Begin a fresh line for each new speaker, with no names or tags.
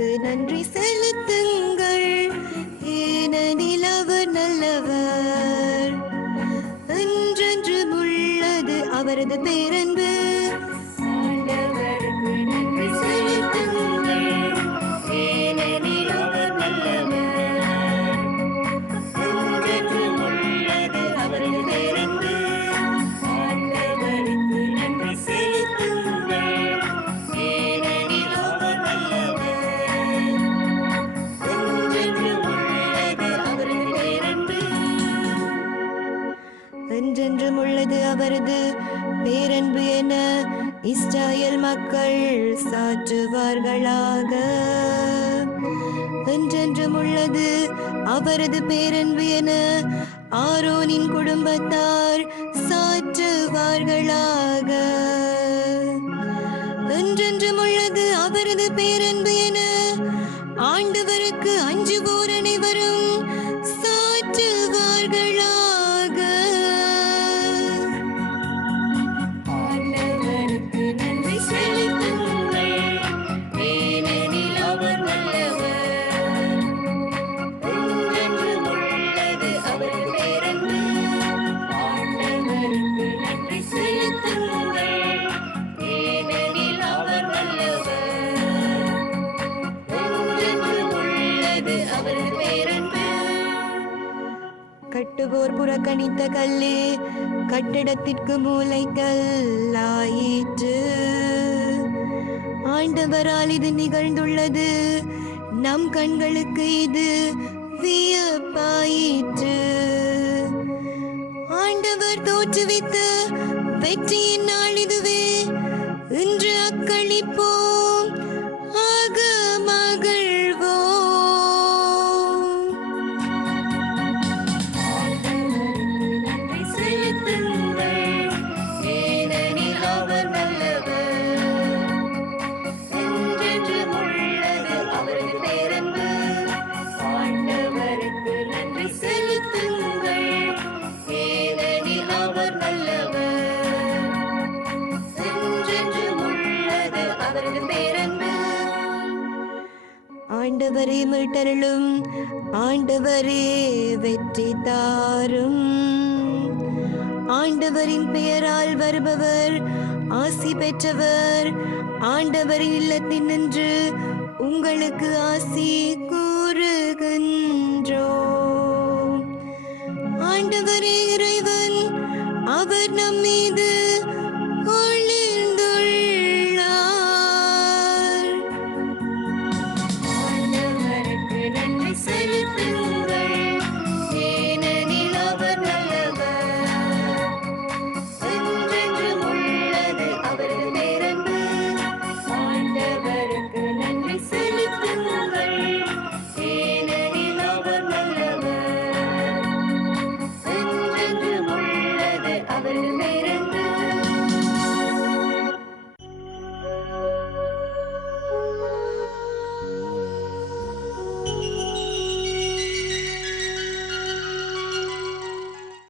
அவருக்கு நன்றி செலுத்துங்கள். ஏனெனில் அவர் நல்லவர். என்றென்றும் உள்ளது அவரது பேரன்பு. என்றென்றும் உள்ளது அவரது பேரன்பு என இஸ்ராயல் மக்கள் சாற்றுவார்களாக. என்றென்றும் உள்ளது அவரது பேரன்பு என ஆரோனின் குடும்பத்தார் சாற்றுவார்களாக. என்றென்றும் உள்ளது அவரது பேரன்பு என ஆண்டவருக்கு அஞ்சுவோர் அனைவரும் சாற்றுவார்களாக. கட்டுவோர் புறக்கணித்த கல்லே கட்டிடத்திற்கு மூளைக்கல்லாயிற்று ஆண்டவரால் இது நிகழ்ந்துள்ளது நம் கண்களுக்கு இது வியப்பாயிற்று. ஆண்டவர் தோற்றுவித்த வெற்றியின் நாள் இதுவே. இன்று அக்களிப்போ ஆண்டவரே மீட்டருளும் ஆண்டவரே வெற்றி தாரும். ஆண்டவரின் பெயரால் வருபவர் ஆசி பெற்றவர். ஆண்டவரின் இல்லத்தில் நின்று உங்களுக்கு ஆசி கூறுகின்றோ. ஆண்டவரே இறைவன் அவர் நம்மீது Father.